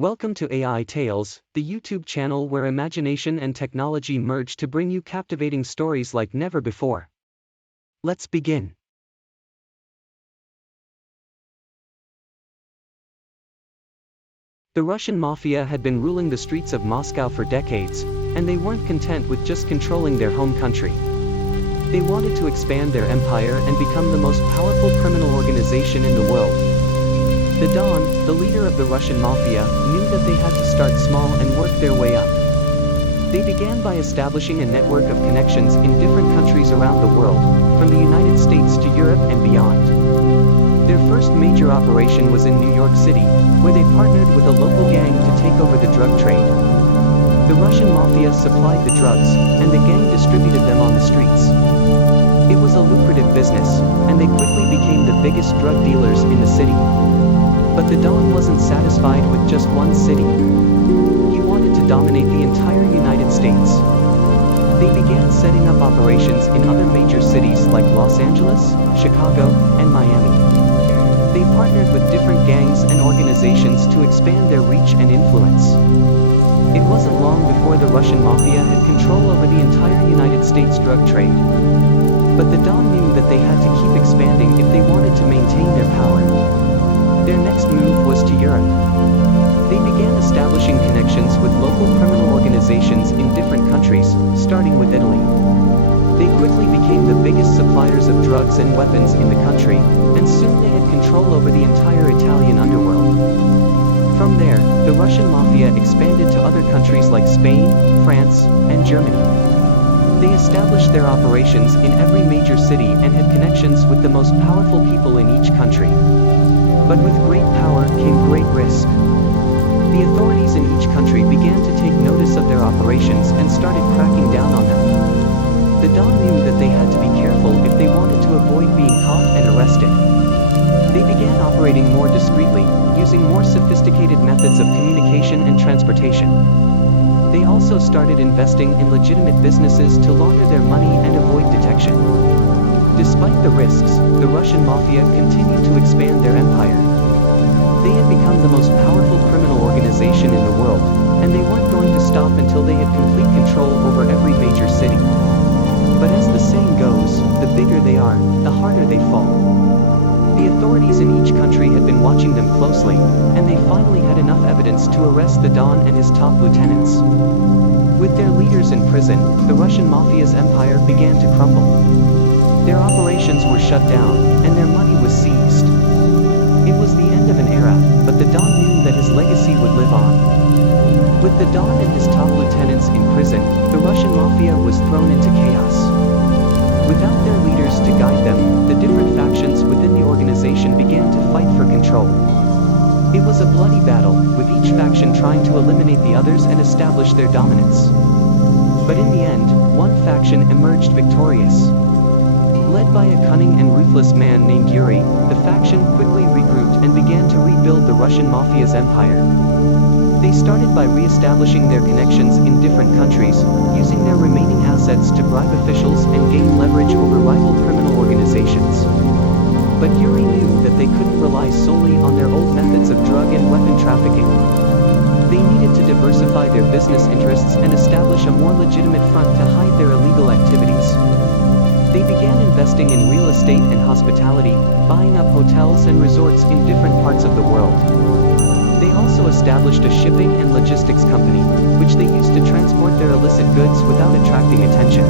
Welcome to AiTales, the YouTube channel where imagination and technology merge to bring you captivating stories like never before. Let's begin. The Russian Mafia had been ruling the streets of Moscow for decades, and they weren't content with just controlling their home country. They wanted to expand their empire and become the most powerful criminal organization in the world. The Don, the leader of the Russian Mafia, knew that they had to start small and work their way up. They began by establishing a network of connections in different countries around the world, from the United States to Europe and beyond. Their first major operation was in New York City, where they partnered with a local gang to take over the drug trade. The Russian Mafia supplied the drugs, and the gang distributed them on the streets. It was a lucrative business, and they quickly became the biggest drug dealers in the city. But the Don wasn't satisfied with just one city. He wanted to dominate the entire United States. They began setting up operations in other major cities like Los Angeles, Chicago, and Miami. They partnered with different gangs and organizations to expand their reach and influence. It wasn't long before the Russian Mafia had control over the entire United States drug trade. But the Don knew that they had to keep expanding if they wanted to maintain their power. Their next move was to Europe. They began establishing connections with local criminal organizations in different countries, starting with Italy. They quickly became the biggest suppliers of drugs and weapons in the country, and soon they had control over the entire Italian underworld. From there, the Russian Mafia expanded to other countries like Spain, France, and Germany. They established their operations in every major city and had connections with the most powerful people in each country. But with great power came great risk. The authorities in each country began to take notice of their operations and started cracking down on them. The Don knew that they had to be careful if they wanted to avoid being caught and arrested. They began operating more discreetly, using more sophisticated methods of communication and transportation. They also started investing in legitimate businesses to launder their money and avoid detection. Despite the risks, the Russian Mafia continued to expand their empire. They had become the most powerful criminal organization in the world, and they weren't going to stop until they had complete control over every major city. But as the saying goes, the bigger they are, the harder they fall. The authorities in each country had been watching them closely, and they finally had enough evidence to arrest the Don and his top lieutenants. With their leaders in prison, the Russian Mafia's empire began to crumble. Their operations were shut down, and their money was seized. It was the end of an era, but the Don knew that his legacy would live on. With the Don and his top lieutenants in prison, the Russian Mafia was thrown into chaos. Without their leaders to guide them, the different factions within the organization began to fight for control. It was a bloody battle, with each faction trying to eliminate the others and establish their dominance. But in the end, one faction emerged victorious. Led by a cunning and ruthless man named Yuri, the faction quickly regrouped and began to rebuild the Russian Mafia's empire. They started by re-establishing their connections in different countries, using their remaining assets to bribe officials and gain leverage over rival criminal organizations. But Yuri knew that they couldn't rely solely on their old methods of drug and weapon trafficking. They needed to diversify their business interests and establish a more legitimate front to hide their illegal activities. They began investing in real estate and hospitality, buying up hotels and resorts in different parts of the world. They also established a shipping and logistics company, which they used to transport their illicit goods without attracting attention.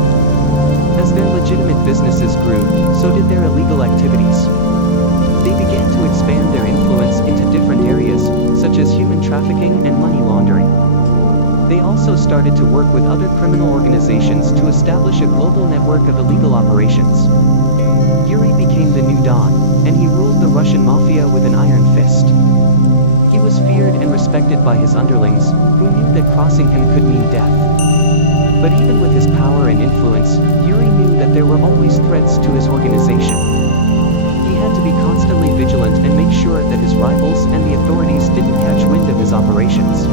As their legitimate businesses grew, so did their illegal activities. They began to expand their influence into different areas, such as human trafficking and money laundering. They also started to work with other criminal organizations to establish a global network of illegal operations. Yuri became the new Don, and he ruled the Russian Mafia with an iron fist. He was feared and respected by his underlings, who knew that crossing him could mean death. But even with his power and influence, Yuri knew that there were always threats to his organization. He had to be constantly vigilant and make sure that his rivals and the authorities didn't catch wind of his operations.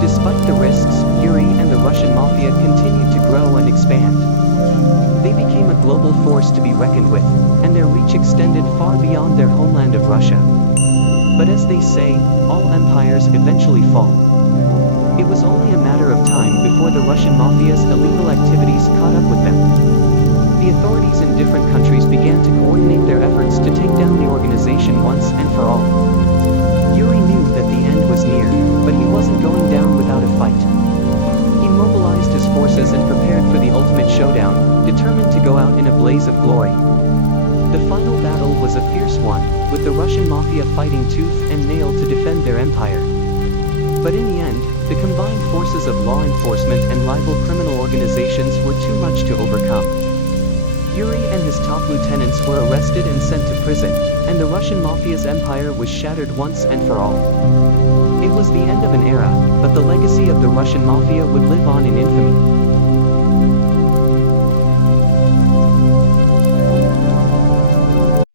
Despite the risks, Yuri and the Russian Mafia continued to grow and expand. They became a global force to be reckoned with, and their reach extended far beyond their homeland of Russia. But as they say, all empires eventually fall. It was only a matter of time before the Russian Mafia's illegal activities caught up with them. The authorities in different countries began to coordinate their efforts to take down the organization once and for all. Yuri knew that the end was near, but he wasn't going down without a fight. He mobilized his forces and prepared for the ultimate showdown, determined to go out in a blaze of glory. The final battle was a fierce one, with the Russian Mafia fighting tooth and nail to defend their empire. But in the end, the combined forces of law enforcement and rival criminal organizations were too much to overcome. Yuri and his top lieutenants were arrested and sent to prison, and the Russian Mafia's empire was shattered once and for all. It was the end of an era, but the legacy of the Russian Mafia would live on in infamy.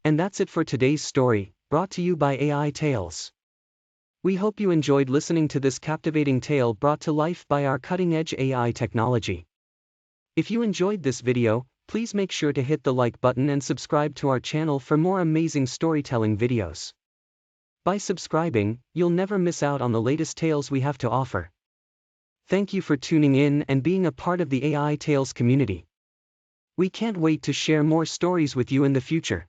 And that's it for today's story, brought to you by AiTales. We hope you enjoyed listening to this captivating tale brought to life by our cutting-edge AI technology. If you enjoyed this video, please make sure to hit the like button and subscribe to our channel for more amazing storytelling videos. By subscribing, you'll never miss out on the latest tales we have to offer. Thank you for tuning in and being a part of the AiTales community. We can't wait to share more stories with you in the future.